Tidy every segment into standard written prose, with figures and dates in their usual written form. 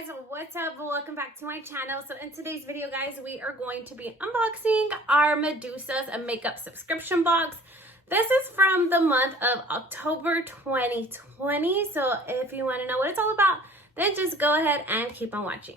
guys, what's up? Welcome back to my channel. So in today's video, guys, we are going to be unboxing our Medusa's makeup subscription box. This is from the month of October 2020. So if you want to know what it's all about, then just go ahead and keep on watching.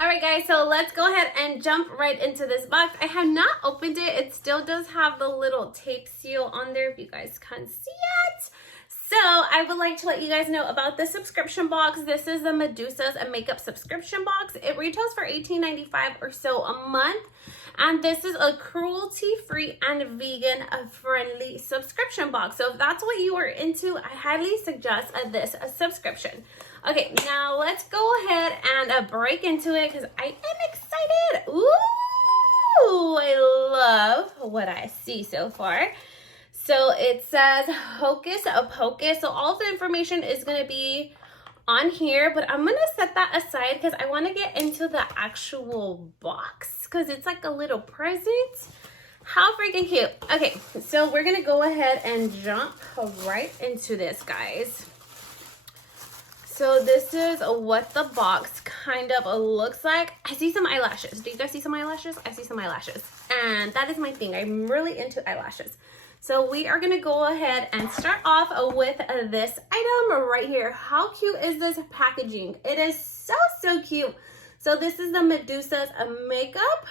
Alright guys, so let's go ahead and jump right into this box. I have not opened it. It still does have the little tape seal on there if you guys can't see it. So I would like to let you guys know about the subscription box. This is the Medusa's makeup subscription box. It retails for $18.95 or so a month. And this is a cruelty-free and vegan-friendly subscription box. So if that's what you are into, I highly suggest this subscription. Okay, now let's go ahead and break into it because I am excited. Ooh, I love what I see so far. So it says Hocus Pocus. So all of the information is going to be on here, but I'm going to set that aside because I want to get into the actual box because it's like a little present. How freaking cute. Okay, so we're going to go ahead and jump right into this, guys. So this is what the box kind of looks like. I see some eyelashes. Do you guys see some eyelashes? I see some eyelashes. And that is my thing. I'm really into eyelashes. So we are going to go ahead and start off with this item right here. How cute is this packaging? It is so cute. So this is the Medusa's makeup.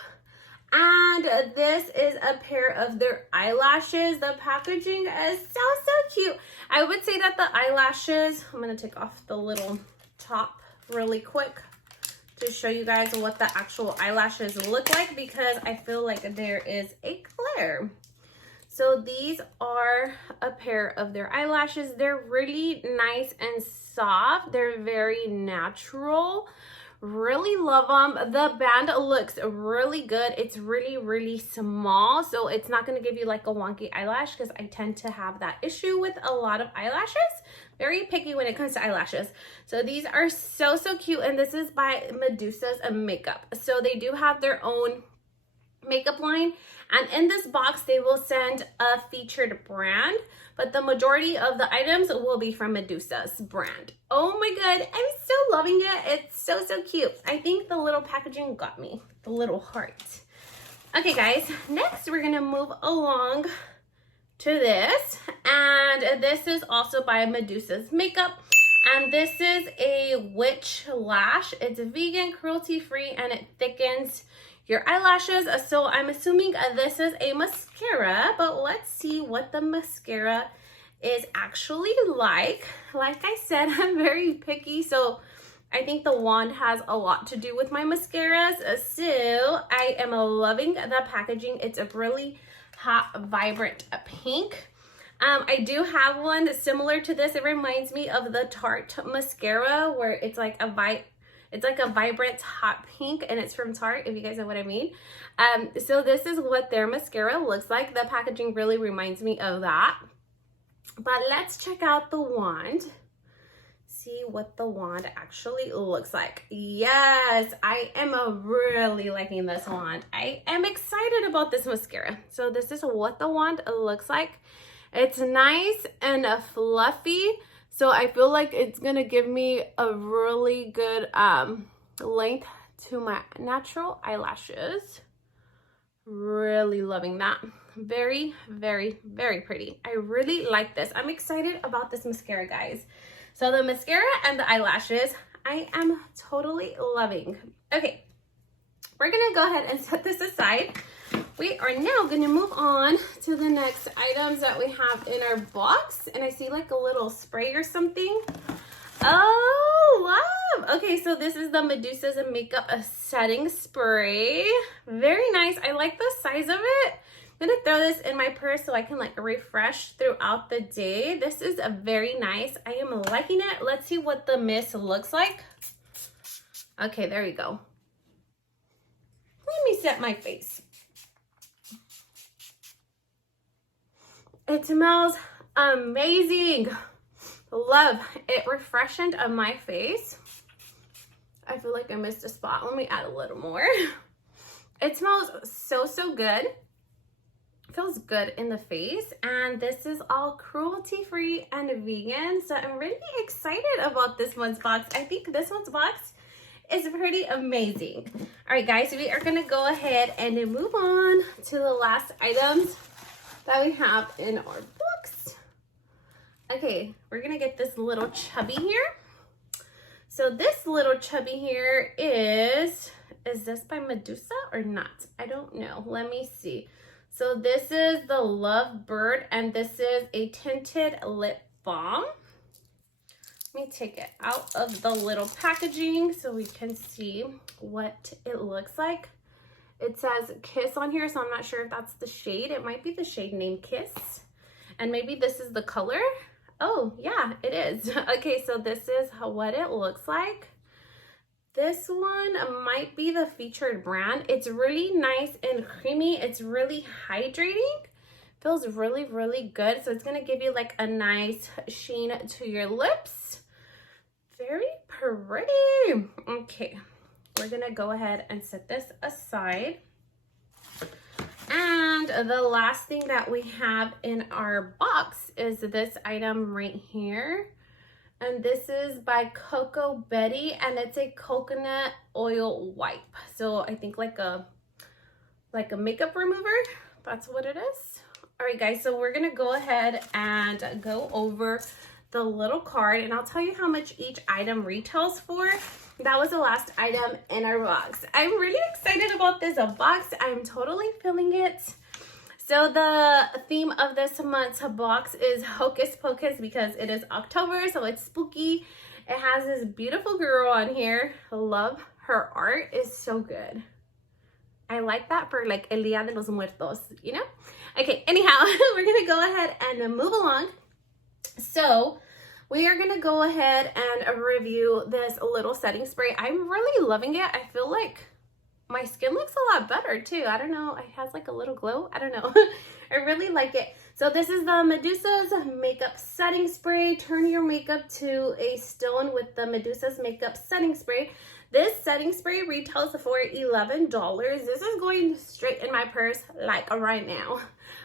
And this is a pair of their eyelashes. The packaging is so cute. I would say that the eyelashes, I'm going to take off the little top really quick to show you guys what the actual eyelashes look like because I feel like there is a glare. So these are a pair of their eyelashes. They're really nice and soft. They're very natural. Really love them. The band looks really good. It's really small, so it's not going to give you like a wonky eyelash because I tend to have that issue with a lot of eyelashes. Very picky when it comes to eyelashes. So these are so cute, and this is by Medusa's makeup. So they do have their own makeup line, and in this box they will send a featured brand, but the majority of the items will be from Medusa's brand. Oh my god, I'm so loving it. It's so cute. I think the little packaging got me, the little heart. Okay guys, next we're gonna move along to this, and this is also by Medusa's makeup, and this is a witch lash. It's vegan, cruelty free, and it thickens your eyelashes. So I'm assuming this is a mascara, but let's see what the mascara is actually like. Like I said, I'm very picky, so I think the wand has a lot to do with my mascaras. So I am loving the packaging. It's a really hot, vibrant pink. I do have one similar to this. It reminds me of the Tarte mascara where it's like a vibrant hot pink, and it's from Tarte, if you guys know what I mean. So this is what their mascara looks like. The packaging really reminds me of that. But let's check out the wand. See what the wand actually looks like. Yes, I am really liking this wand. I am excited about this mascara. So this is what the wand looks like. It's nice and fluffy. So I feel like it's going to give me a really good length to my natural eyelashes. Really loving that. Very pretty. I really like this. I'm excited about this mascara, guys. So the mascara and the eyelashes, I am totally loving. Okay, we're going to go ahead and set this aside. We are now going to move on to the next items that we have in our box. And I see like a little spray or something. Oh, love. Okay, so this is the Medusa's makeup setting spray. Very nice. I like the size of it. I'm going to throw this in my purse so I can like refresh throughout the day. This is a very nice. I am liking it. Let's see what the mist looks like. Okay, there you go. Let me set my face. It smells amazing. Love it. Refreshing on my face. I feel like I missed a spot. Let me add a little more. It smells so good. Feels good in the face, and this is all cruelty-free and vegan, so I'm really excited about this month's box. I think this month's box is pretty amazing. All right, guys, we are gonna go ahead and move on to the last items that we have in our box. Okay, we're gonna get this little chubby here. So this little chubby here is this by Medusa or not? I don't know. Let me see. So this is the Love Bird, and this is a tinted lip balm. Let me take it out of the little packaging so we can see what it looks like. It says Kiss on here, so I'm not sure if that's the shade. It might be the shade named Kiss. And maybe this is the color. Oh, yeah, it is. Okay, so this is what it looks like. This one might be the featured brand. It's really nice and creamy. It's really hydrating. Feels really good. So it's gonna give you like a nice sheen to your lips. Very pretty. Okay, we're gonna go ahead and set this aside. And the last thing that we have in our box is this item right here. And this is by Coco Betty, and it's a coconut oil wipe. So I think like a makeup remover. That's what it is. All right, guys, so we're gonna go ahead and go over the little card, and I'll tell you how much each item retails for. That was the last item in our box. I'm really excited about this box. I'm totally feeling it. So the theme of this month's box is Hocus Pocus because it is October, so it's spooky. It has this beautiful girl on here. Love her art is so good. I like that for like El Día de los Muertos, you know? Okay, anyhow, we're gonna go ahead and move along. So we are gonna go ahead and review this little setting spray. I'm really loving it. I feel like my skin looks a lot better too. I don't know, it has like a little glow. I don't know. I really like it. So this is the Medusa's makeup setting spray. Turn your makeup to a stone with the Medusa's makeup setting spray. This setting spray retails for $11. This is going straight in my purse like right now.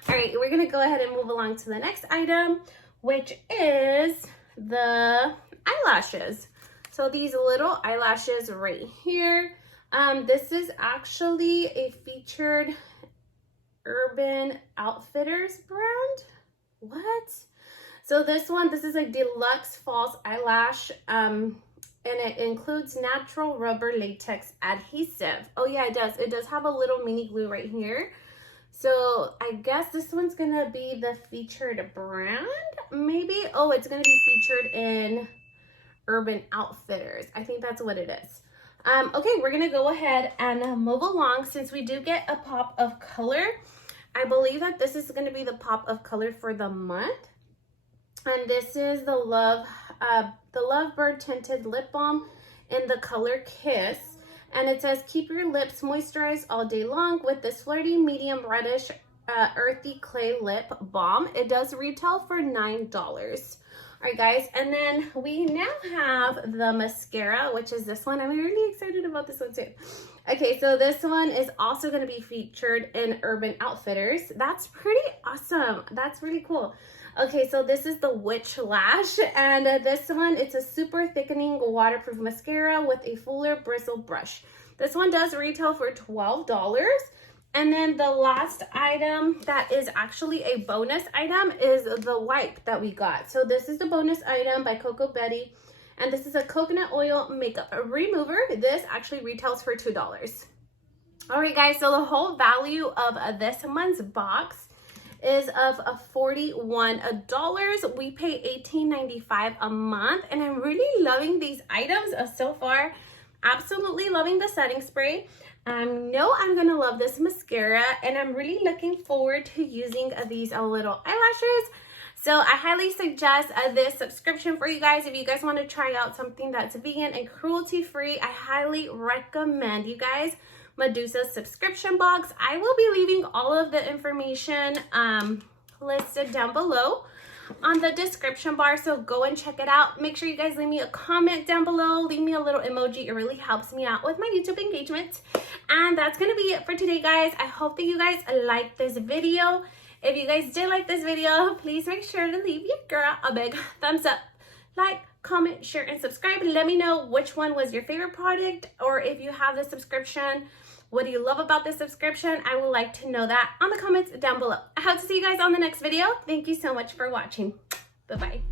All right, we're gonna go ahead and move along to the next item, which is the eyelashes. So these little eyelashes right here. This is actually a featured Urban Outfitters brand. What? So this is a Deluxe false eyelash, and it includes natural rubber latex adhesive. Oh yeah, it does. It does have a little mini glue right here. So I guess this one's gonna be the featured brand, maybe. Oh, it's gonna be featured in Urban Outfitters. I think that's what it is. Okay, we're gonna go ahead and move along. Since we do get a pop of color, I believe that this is gonna be the pop of color for the month. And this is the Love Bird Tinted Lip Balm in the color Kiss. And it says, keep your lips moisturized all day long with this flirty medium reddish earthy clay lip balm. It does retail for $9. All right, guys, and then we now have the mascara, which is this one. I'm really excited about this one too. Okay, so this one is also going to be featured in Urban Outfitters. That's pretty awesome. That's really cool. Okay, so this is the Witch Lash, and this one, it's a super thickening waterproof mascara with a fuller bristle brush. This one does retail for $12. And then the last item that is actually a bonus item is the wipe that we got. So this is the bonus item by Coco Betty, and this is a coconut oil makeup remover. This actually retails for $2. All right, guys, so the whole value of this month's box is of $41. We pay $18.95 a month, and I'm really loving these items so far. Absolutely loving the setting spray. I know I'm gonna love this mascara, and I'm really looking forward to using these little eyelashes. So I highly suggest this subscription for you guys. If you guys want to try out something that's vegan and cruelty-free, I highly recommend you guys Medusa's subscription box. I will be leaving all of the information listed down below. on the description bar, so go and check it out. Make sure you guys leave me a comment down below, leave me a little emoji. It really helps me out with my YouTube engagement. And that's gonna be it for today, guys. I hope that you guys liked this video. If you guys did like this video, please make sure to leave your girl a big thumbs up, like, comment, share, and subscribe. Let me know which one was your favorite product, or if you have the subscription, what do you love about this subscription? I would like to know that on the comments down below. I hope to see you guys on the next video. Thank you so much for watching. Bye-bye.